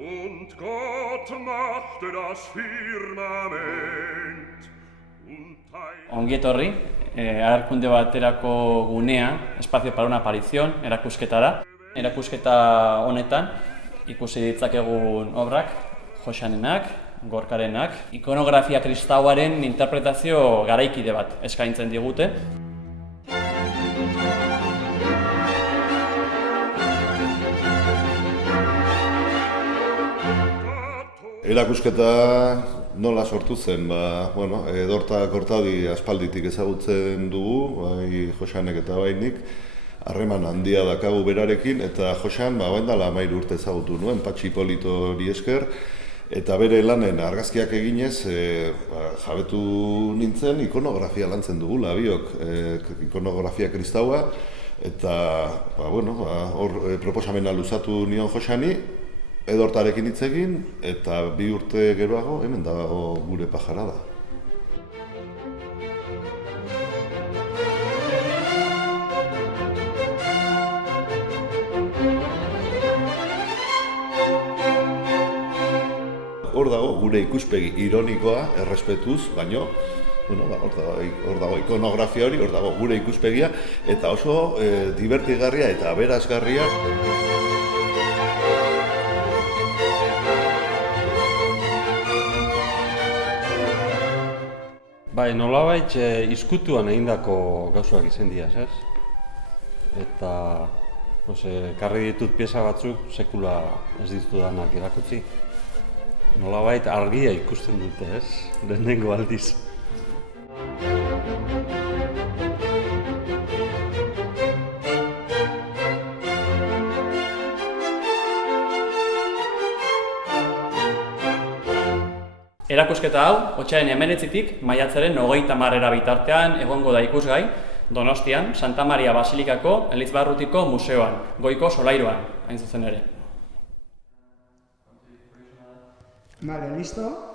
Und Gott machte das Firmament. Ongi etorri, agerkunde baterako gunea, Espacio para una aparición, erakusketara. Erakusketa honetan ikusi ditzakegun obrak, Joxanenak, Gorkarenak, ikonografia kristauaren interpretazio garaikide bat eskaintzen digute. Erakusketa nola sortu zen, Edorta Kortaudi aspalditik ezagutzen dugu, bai Joxanek eta bainik, harreman handia dakagu berarekin, eta Joxan bain dela 13 urte ezagutu nuen, Patxi Politori esker, eta bere lanen argazkiak eginez jabetu nintzen ikonografia lantzen dugula, biok, ikonografia kristaua, eta hor proposamena luzatu nion Joxani, Edortarekin hitz egin, eta 2 urte geroago hemen dago gure pajarada. Hor dago gure ikuspegi ironikoa, errespetuz, baino, hor dago ikonografia hori, hor dago gure ikuspegia, eta oso divertigarria eta aberasgarria. Bai, nolabait izkutuan egindako gauzak izen diaz, ez? Eta karri ditut pieza batzuk sekula ez ditudanak erakutsi. Nolabait argia ikusten dute, ez? Lehenengo aldiz. Erakusketa hau, otsailaren 19tik maiatzaren 30 bitartean egongo da ikusgai, Donostian, Santa Maria Basilikako Elizbarrutiko museoan, goiko solairuan, hain zuzen ere. Vale, listo.